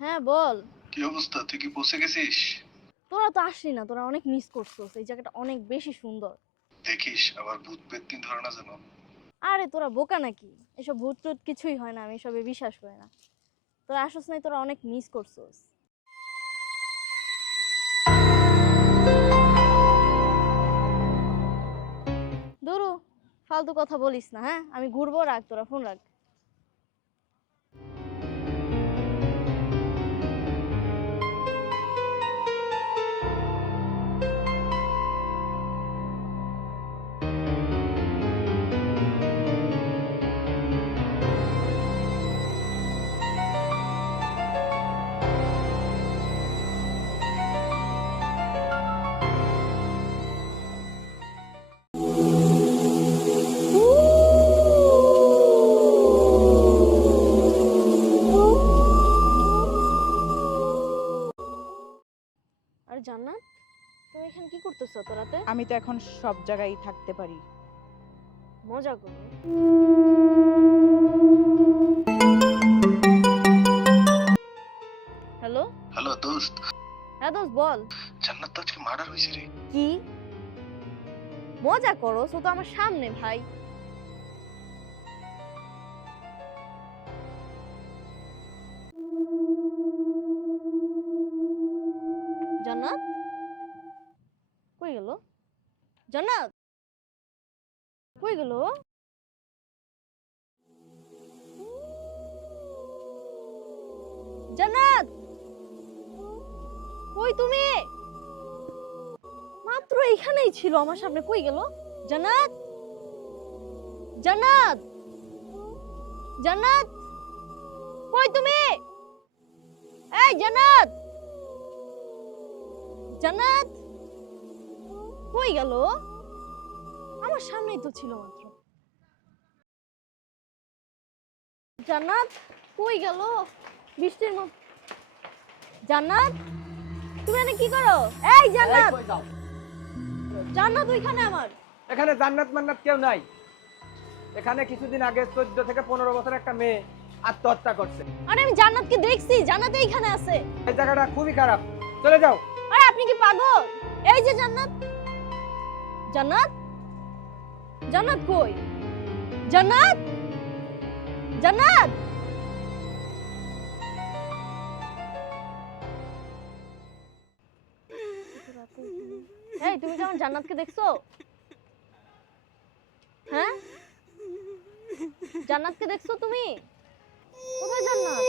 হ্যাঁ বল। কি অবস্থা, তুই কি পৌঁছে গেছিস? তোরা তো আসলি না, তোরা অনেক মিস করছিস, এই জায়গাটা অনেক বেশি সুন্দর। দেখিস আবার ভূত পেত্নী ধরে না যেন। আরে তোরা বোকা নাকি? এসব ভূত টুত কিছুই হয় না, আমি এসবে বিশ্বাস করি না। তোরা আসছ নাই, তোরা অনেক মিস করছিস। দুরু, ফালতু কথা বলিস না, হ্যাঁ? আমি ঘুরবো, রাখ, তোরা ফোন রাখ। আর জান্নাত, তুমি এখানে কি করতেছো এত রাতে? আমি তো এখন সব জায়গায় থাকতে পারি। মজা করো। হ্যালো। হ্যালো দোস্ত। হ্যাঁ দোস্ত বল। জান্নাত তো আজকে মার্ডার হয়েছে রে। কি মজা করো? তো আমার সামনে ভাই। জান্নাত কই গেল? জান্নাত কই গেল? জান্নাত কই তুমি? মাত্র এইখানেই ছিল আমার সামনে, কই গেল? জান্নাত, জান্নাত, জান্নাত কই তুমি? এই জান্নাত, জান্নাত কই গেল? আমার সামনেই তো ছিল মাত্র। জান্নাত কই গেল? বৃষ্টির মধ্যে। জান্নাত তুমি এখানে কি করো? এই জান্নাত, জান্নাত ওইখানে আমার। এখানে জান্নাত মান্নাত কেউ নাই। এখানে কিছুদিন আগে 14 থেকে 15 বছর একটা মেয়ে আত্মহত্যা করছে। আরে আমি জান্নাতকে দেখছি, জান্নাত এইখানে আছে। এই জায়গাটা খুবই খারাপ, চলে যাও। আরে আপনি কি পাগল? এই যে জান্নাত, জান্নাত, জান্নাত কই? জান্নাত, জান্নাত এই তুমি কেমন জান্নাতকে দেখছো? হ্যাঁ, জান্নাতকে দেখছো তুমি? কোথায় জান্নাত?